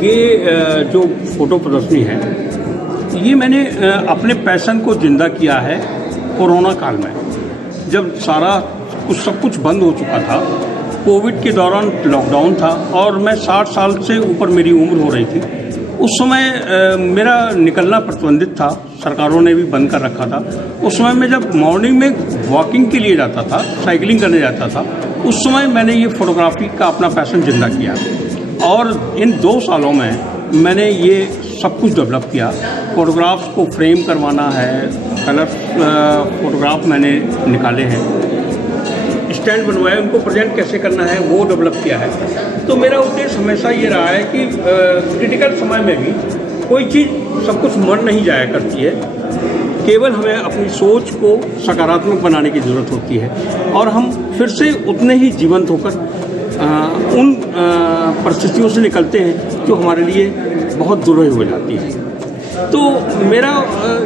ये जो फोटो प्रदर्शनी है, ये मैंने अपने पैशन को जिंदा किया है कोरोना काल में, जब सारा सब कुछ बंद हो चुका था। कोविड के दौरान लॉकडाउन था और मैं 60 साल से ऊपर मेरी उम्र हो रही थी। उस समय मेरा निकलना प्रतिबंधित था, सरकारों ने भी बंद कर रखा था। उस समय मैं जब मॉर्निंग में वॉकिंग के लिए जाता था, साइकिलिंग करने जाता था, उस समय मैंने ये फोटोग्राफी का अपना पैशन जिंदा किया और इन 2 सालों में मैंने ये सब कुछ डेवलप किया। फ़ोटोग्राफ्स को फ्रेम करवाना है, कलर फोटोग्राफ मैंने निकाले हैं, स्टैंड बनवाए, उनको प्रेजेंट कैसे करना है वो डेवलप किया है। तो मेरा उद्देश्य हमेशा ये रहा है कि क्रिटिकल समय में भी कोई चीज़ सब कुछ मर नहीं जाया करती है, केवल हमें अपनी सोच को सकारात्मक बनाने की ज़रूरत होती है और हम फिर से उतने ही जीवंत होकर उन परिस्थितियों से निकलते हैं जो हमारे लिए बहुत दुर्लभ हो जाती है। तो मेरा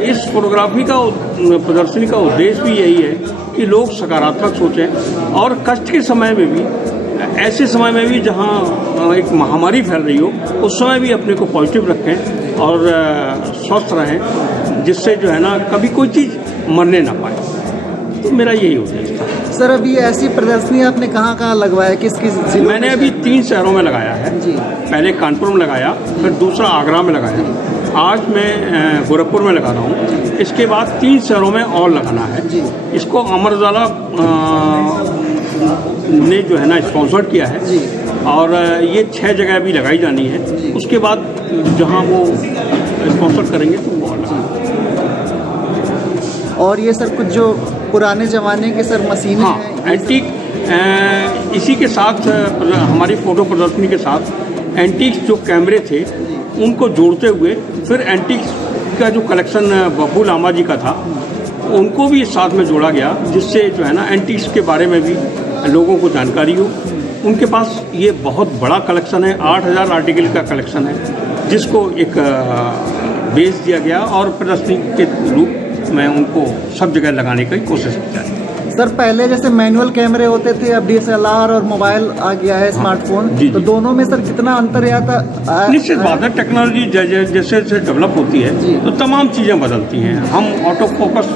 इस फोटोग्राफी का प्रदर्शनी का उद्देश्य भी यही है कि लोग सकारात्मक सोचें और कष्ट के समय में भी, ऐसे समय में भी जहां एक महामारी फैल रही हो, उस समय भी अपने को पॉजिटिव रखें और स्वस्थ रहें, जिससे जो है ना कभी कोई चीज़ मरने ना पाए। तो मेरा यही उद्देश्य था। सर, अभी ऐसी प्रदर्शनी आपने कहाँ लगाया, किसकी जिलों में? मैंने अभी 3 शहरों में लगाया है जी। पहले कानपुर में लगाया, फिर दूसरा आगरा में लगाया, आज मैं गोरखपुर में लगा रहा हूँ। इसके बाद 3 शहरों में और लगाना है जी। इसको अमर उजाला ने जो है ना स्पॉन्सर किया है जी। और ये 6 जगह भी लगाई जानी है। उसके बाद जहाँ वो स्पॉन्सर करेंगे तो वो और ये सर कुछ जो पुराने ज़माने के सर मशीनें हैं, एंटीक, इसी के साथ हमारी फ़ोटो प्रदर्शनी के साथ एंटीक जो कैमरे थे उनको जोड़ते हुए फिर एंटीक का जो कलेक्शन बब्बू लामा जी का था उनको भी इस साथ में जोड़ा गया, जिससे जो है ना एंटीक्स के बारे में भी लोगों को जानकारी हो। उनके पास ये बहुत बड़ा कलेक्शन है, 8000 आर्टिकल का कलेक्शन है, जिसको एक बेच दिया गया और प्रदर्शनी के रूप में उनको सब जगह लगाने की कोशिश की जाए। सर, पहले जैसे मैनुअल कैमरे होते थे, अब DSLR और मोबाइल आ गया है, स्मार्टफोन। तो दोनों में सर कितना अंतर आता? निश्चित बात है, टेक्नोलॉजी जैसे जैसे डेवलप होती है तो तमाम चीज़ें बदलती हैं। हम ऑटो फोकस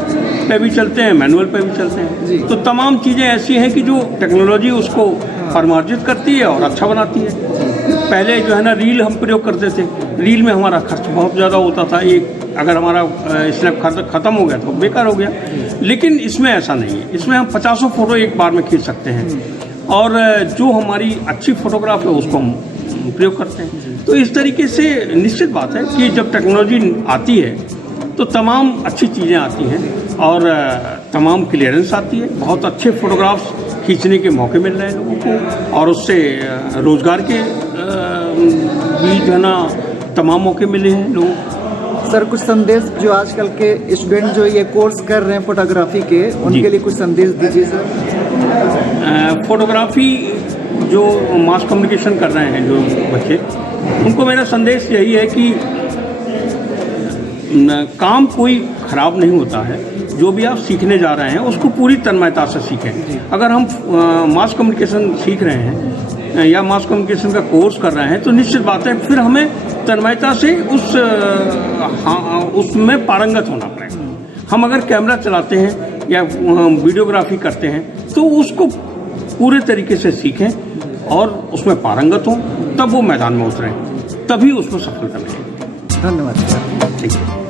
पे भी चलते हैं, मैनुअल पे भी चलते हैं, तो तमाम चीज़ें ऐसी हैं कि जो टेक्नोलॉजी उसको परिमार्जित करती है और अच्छा बनाती है। पहले जो है ना रील हम प्रयोग करते थे, रील में हमारा खर्च बहुत ज़्यादा होता था, एक अगर हमारा स्नैप ख़त्म हो गया तो बेकार हो गया। लेकिन इसमें ऐसा नहीं है, इसमें हम 50 फोटो एक बार में खींच सकते हैं और जो हमारी अच्छी फोटोग्राफ है उसको हम प्रयोग करते हैं। तो इस तरीके से निश्चित बात है कि जब टेक्नोलॉजी आती है तो तमाम अच्छी चीज़ें आती हैं और तमाम क्लियरेंस आती है, बहुत अच्छे फोटोग्राफ्स खींचने के मौके मिल रहे हैं लोगों को और उससे रोज़गार के भी जो है ना तमाम मौके मिले हैं लोगों को। सर, कुछ संदेश जो आजकल के स्टूडेंट जो ये कोर्स कर रहे हैं फोटोग्राफी के, उनके लिए कुछ संदेश दीजिए सर। फोटोग्राफी जो मास कम्युनिकेशन कर रहे हैं जो बच्चे, उनको मेरा संदेश यही है कि काम कोई खराब नहीं होता है, जो भी आप सीखने जा रहे हैं उसको पूरी तन्मयता से सीखें। अगर हम मास कम्युनिकेशन सीख रहे हैं या मास कम्युनिकेशन का कोर्स कर रहे हैं तो निश्चित बात है फिर हमें तन्मयता से उसमें पारंगत होना पड़ेगा। हम अगर कैमरा चलाते हैं या वीडियोग्राफी करते हैं तो उसको पूरे तरीके से सीखें और उसमें पारंगत हों, तब वो मैदान में उतरें, तभी उसमें सफलता मिलेगी। धन्यवाद सर। ठीक है।